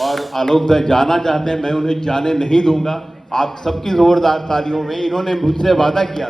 और आलोक भाई जाना चाहते हैं, मैं उन्हें जाने नहीं दूंगा। आप सबकी जोरदार तालियों में इन्होंने मुझसे वादा किया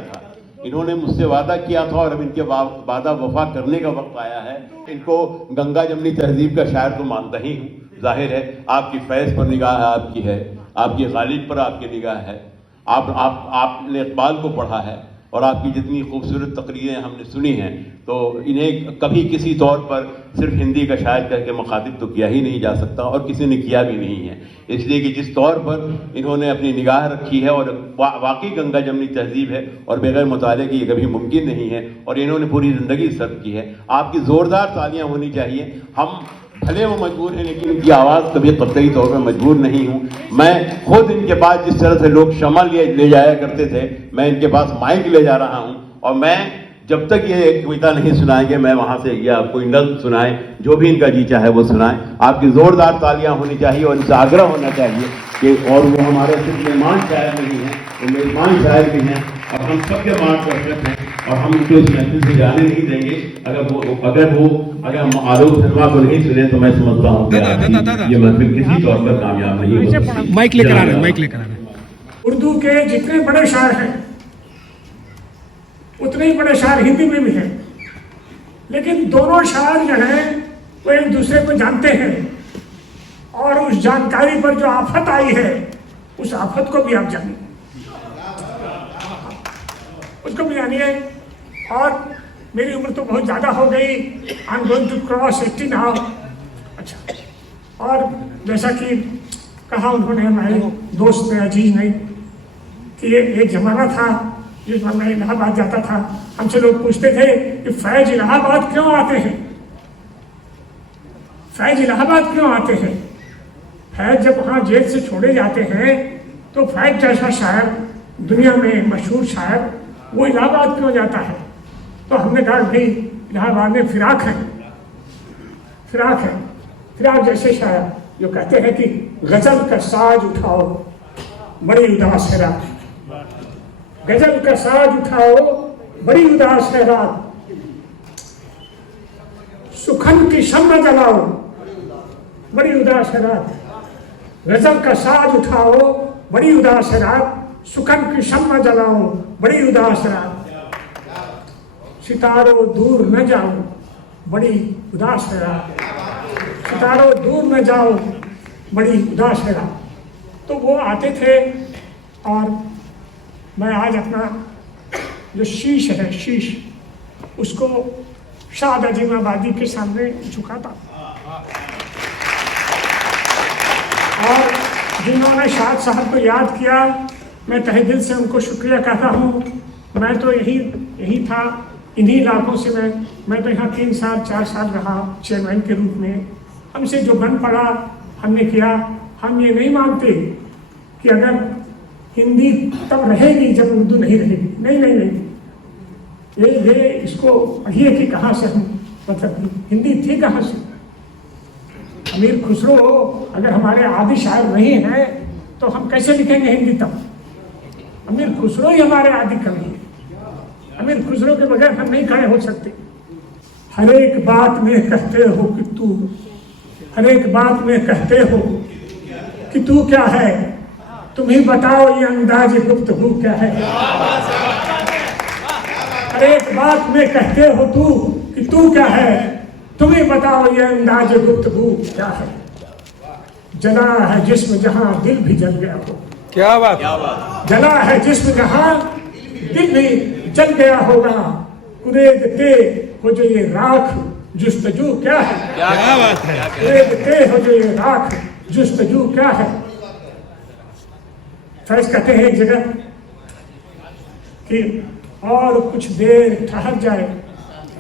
था, और अब इनके वादा वफा करने का वक्त आया है। इनको गंगा जमनी तहजीब का शायर तो मानता ही हूँ, जाहिर है आपकी फैज़ पर निगाह आपकी है, आपकी गालिब पर आपकी निगाह है। आपने इकबाल को पढ़ा है और आपकी जितनी खूबसूरत तकरीरें हमने सुनी हैं, तो इन्हें कभी किसी तौर पर सिर्फ हिंदी का शायर कह के मुखातिब तो किया ही नहीं जा सकता, और किसी ने किया भी नहीं है। इसलिए कि जिस तौर पर इन्होंने अपनी निगाह रखी है, और वाकई गंगा जमनी तहजीब है और बगैर मुताले की ये कभी मुमकिन नहीं है, और इन्होंने पूरी ज़िंदगी सर्व की है। आपकी ज़ोरदार तालियां होनी चाहिए। हम भले वो मजबूर हैं, लेकिन इनकी आवाज़ कभी कतई तौर पर मजबूर नहीं हूँ। मैं खुद इनके पास जिस तरह से लोग शमा ले जाया करते थे, मैं इनके पास माइक ले जा रहा हूँ, और मैं जब तक ये एक कविता नहीं सुनाएंगे, मैं वहाँ से या कोई नज़्म सुनाए, जो भी इनका जी चाहे वो सुनाए। आपकी ज़ोरदार तालियां होनी चाहिए, और इनसे आग्रह होना चाहिए कि, और वो हमारे सिर्फ मेहमान शायर नहीं हैं, वो मेहमान शायर भी हैं, और हम सबके मार्गदर्शक हैं, और हम उनको इस महफिल से जाने नहीं देंगे। अगर हम आलोक शर्मा को नहीं सुने, तो मैं समझता हूँ ये महफिल किसी तौर पर कामयाब नहीं होगी। माइक लेकर आ रहे हैं। उर्दू के जितने बड़े शायर हैं, उतने ही बड़े शायर हिंदी में भी हैं, लेकिन दोनों शायर जो हैं वो एक दूसरे को जानते हैं, और उस जानकारी पर जो आफत आई है, उस आफत को भी आप जानिए, उसको भी जानिए। और मेरी उम्र तो बहुत ज़्यादा हो गई, I am going to cross 80 now. अच्छा, और जैसा कि कहा उन्होंने, हमारे दोस्त ने, अजीज ने, कि एक ज़माना था जिसमें मैं इलाहाबाद जाता था, हमसे लोग पूछते थे कि फैज इलाहाबाद क्यों आते हैं, फैज इलाहाबाद क्यों आते हैं। फैज जब वहाँ जेल से छोड़े जाते हैं, तो फैज जैसा शायर, दुनिया में मशहूर शायर, वो इलाहाबाद क्यों जाता है। तो हमने कहा भाई इलाहाबाद में फिराक है, फिराक जैसे शायर जो कहते हैं कि गजल का साज उठाओ बड़ी उदास है रात, गजल का साज उठाओ बड़ी उदास है रात, सुखन की शम्मा जलाओ बड़ी उदास है रात, गजल का साज उठाओ बड़ी उदास है रात, सुखन की शम्मा जलाओ बड़ी उदास रात, सितारों दूर न जाओ बड़ी उदास है रात, सितारों दूर न जाओ बड़ी उदास है रात। तो वो आते थे, और मैं आज अपना जो शीश है, शीश उसको शाद अजीमाबादी के सामने झुकाता, और जिन्होंने शाद साहब को याद किया, मैं तहे दिल से उनको शुक्रिया कहता हूँ। मैं तो यही था, इन्हीं इलाकों से मैं तो यहाँ 3 साल 4 साल रहा चेयरमैन के रूप में। हमसे जो बन पड़ा हमने किया। हम ये नहीं मानते कि अगर हिंदी तब रहेगी जब उर्दू नहीं रहेगी, नहीं, ये इसको पढ़िए कि कहाँ से हम, मतलब हिंदी थी कहाँ से। अमीर खुसरो अगर हमारे आदि शायर नहीं हैं, तो हम कैसे लिखेंगे हिंदी तब। अमीर खुसरो ही हमारे आदि कवि है, अमीर खुसरो के बगैर हम नहीं खड़े हो सकते। हर एक बात में कहते हो कि तू, हर एक बात में कहते हो कि तू क्या है, तुम ही बताओ ये अंदाज गुफ्तगू क्या है। हर एक बात में कहते हो तू कि तू क्या है, तुम ही बताओ ये अंदाज गुफ्तगू क्या है। जला है जिस्म जहां दिल भी जल गया हो, क्या बात, जला है जिस्म जहां दिल भी जल गया होगा, कुरेदते हो जो ये राख जुस्तजू क्या है, क्या बात है, कुरेदते हो जो ये राख जुस्तजू क्या है। फैज कहते हैं एक जगह कि और कुछ देर ठहर जाए,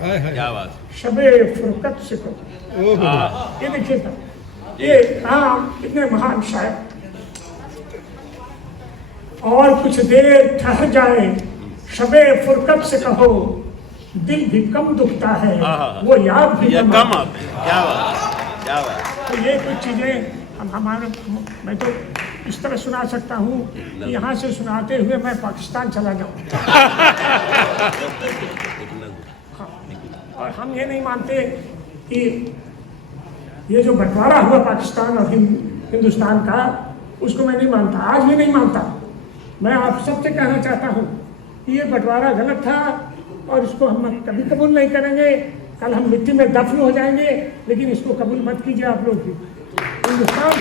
क्या बात, शबे फुरकत से को। ये देखिए था, ये कितने महान शायर। और कुछ देर ठहर जाए, शबे फुरकत से कहो, दिल भी कम दुखता है, वो याद भी कम आती है। क्या बात। तो ये कुछ चीजें हमारे, मैं तो इस तरह सुना सकता हूँ कि यहाँ से सुनाते हुए मैं पाकिस्तान चला जाऊँ। और हम ये नहीं मानते कि ये जो बंटवारा हुआ पाकिस्तान और हिंदुस्तान का, उसको मैं नहीं मानता, आज भी नहीं मानता। मैं आप सबसे कहना चाहता हूँ कि ये बंटवारा गलत था और इसको हम कभी कबूल नहीं करेंगे। कल हम मिट्टी में दफन हो जाएंगे, लेकिन इसको कबूल मत कीजिए आप लोग भी। हिंदुस्तान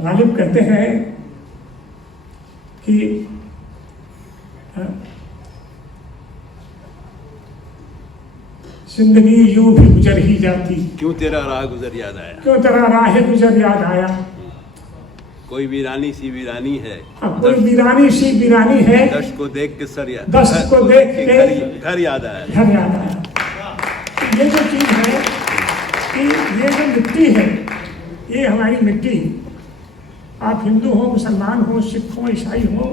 गालिब कहते हैं कि जिंदगी यूं भी गुजर ही जाती, क्यों तेरा राह गुजर याद आया, क्यों तेरा राह गुजर याद आया। कोई वीरानी सी वीरानी है, कोई वीरानी सी वीरानी है, दश को देख के सर याद, दश को देख के घर याद आया, घर याद आया। ये जो चीज है कि ये जो मिट्टी है, ये हमारी मिट्टी, आप हिंदू हो, मुसलमान हो, सिख हो, ईसाई हो,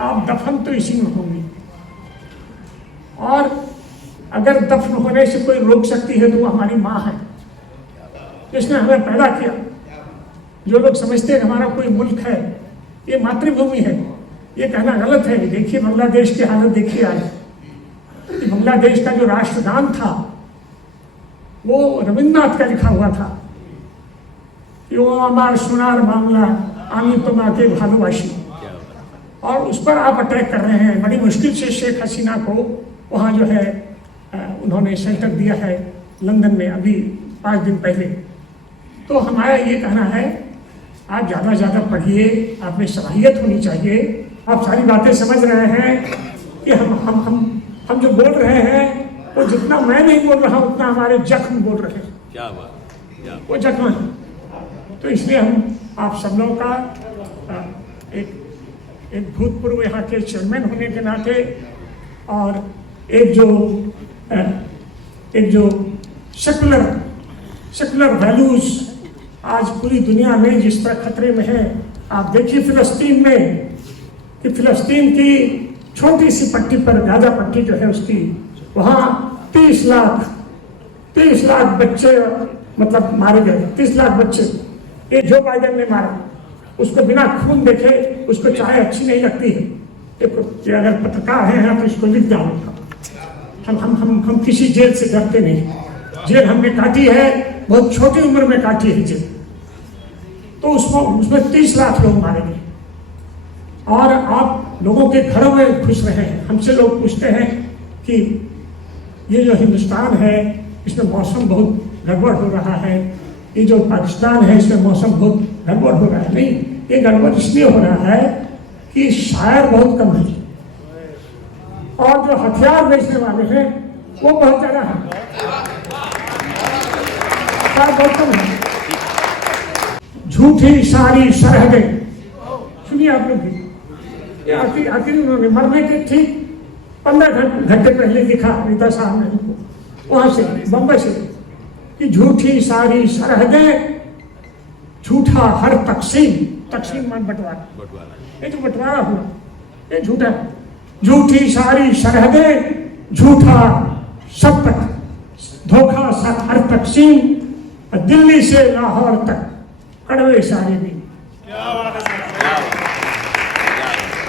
आप दफन तो इसी में होंगे। और अगर दफन होने से कोई रोक सकती है तो वो हमारी माँ है, जिसने हमें पैदा किया। जो लोग समझते हैं हमारा कोई मुल्क है, ये मातृभूमि है, ये कहना गलत है। देखिए बांग्लादेश की हालत देखिए आज। बांग्लादेश का जो राष्ट्रगान था वो रविन्द्रनाथ का लिखा हुआ था कि वो हमार सोनार बांग्ला आमी तुम्हारे भालोबाशी, और उस पर आप अटैक कर रहे हैं। बड़ी मुश्किल से शेख हसीना को वहाँ जो है उन्होंने शेल्टर दिया है लंदन में अभी 5 दिन पहले। तो हमारा ये कहना है आप ज़्यादा से ज़्यादा पढ़िए, आप में सलाहियत होनी चाहिए। आप सारी बातें समझ रहे हैं कि हम जो बोल रहे हैं वो जितना मैं नहीं बोल रहा उतना हमारे जख्म बोल रहे हैं। क्या बात, वो जख्म है। तो इसलिए हम आप सब लोगों का एक भूतपूर्व यहाँ के चेयरमैन होने के नाते और एक जो सेकुलर वैल्यूज आज पूरी दुनिया में जिस तरह खतरे में है। आप देखिए फिलिस्तीन में कि फिलिस्तीन की छोटी सी पट्टी पर, गाजा पट्टी जो है उसकी, वहाँ 30 लाख बच्चे मतलब मारे गए। 30 लाख बच्चे ये जो बाइडेन ने मारा, उसको बिना खून देखे उसको चाय अच्छी नहीं लगती है। ये अगर पत्रकार हैं तो इसको लिख डालो। हम किसी जेल से डरते नहीं। जेल हमने काटी है, बहुत छोटी उम्र में काटी है जेल। तो उसमें 30 लाख लोग मारे गए और आप लोगों के घरों में घुस रहे हैं। हमसे लोग पूछते हैं कि ये जो हिंदुस्तान है इसमें मौसम बहुत गड़बड़ हो रहा है, ये जो पाकिस्तान है इसमें मौसम बहुत गड़बड़ हो रहा है। नहीं, ये गड़बड़ इसलिए हो रहा है कि शायर बहुत कम है और जो हथियार बेचने वाले हैं वो बहुत ज्यादा है। बहुत कम है। झूठी सारी सरहदें, सुनिए आप लोग भी। आखिर उन्होंने मरने के ठीक 15 घंटे पहले लिखा रीता साहब ने उनको वहां से बम्बई से कि झूठी सारी सरहदें, झूठा हर तकसीम मान बंटवारा। ये जो बंटवारा हुआ ये झूठा है। झूठी सारी सरहदें, झूठा सब तक, धोखा सा हर तकसीम, दिल्ली से लाहौर तक कड़वे सारे भी।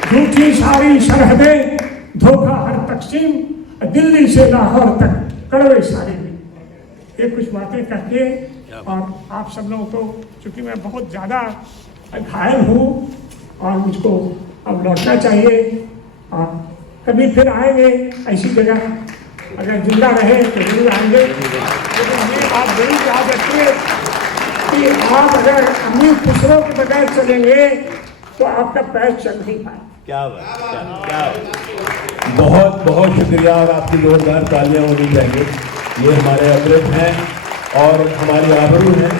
झूठी सारी सरहदें, धोखा हर तकसीम, दिल्ली से लाहौर तक कड़वे सारे भी। ये कुछ बातें करके और आप सब लोगों को, चूंकि मैं बहुत ज़्यादा घायल हूँ और मुझको अब लौटना चाहिए और कभी फिर आएंगे ऐसी जगह, अगर जिंदा रहे तो जरूर आएंगे। लेकिन हमें आप जरूर याद रखिए कि आप अगर अमीर खुसरो के बगैर चलेंगे तो आपका पैर चल नहीं पाए। क्या बात, क्या बहुत बहुत शुक्रिया और आपकी जोरदार तालियां होनी चाहिए। ये हमारे अग्रज हैं और हमारी आबरू हैं,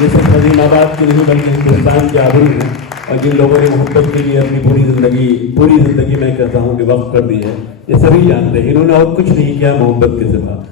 ये सिर्फ फजीलाबाद की नहीं बल्कि हिंदुस्तान की आबरू है। और जिन लोगों ने मोहब्बत के लिए अपनी पूरी जिंदगी मैं कहता हूँ कि वक्त कर दी है, ये सभी जानते हैं। इन्होंने और कुछ नहीं किया मोहब्बत के सिवा।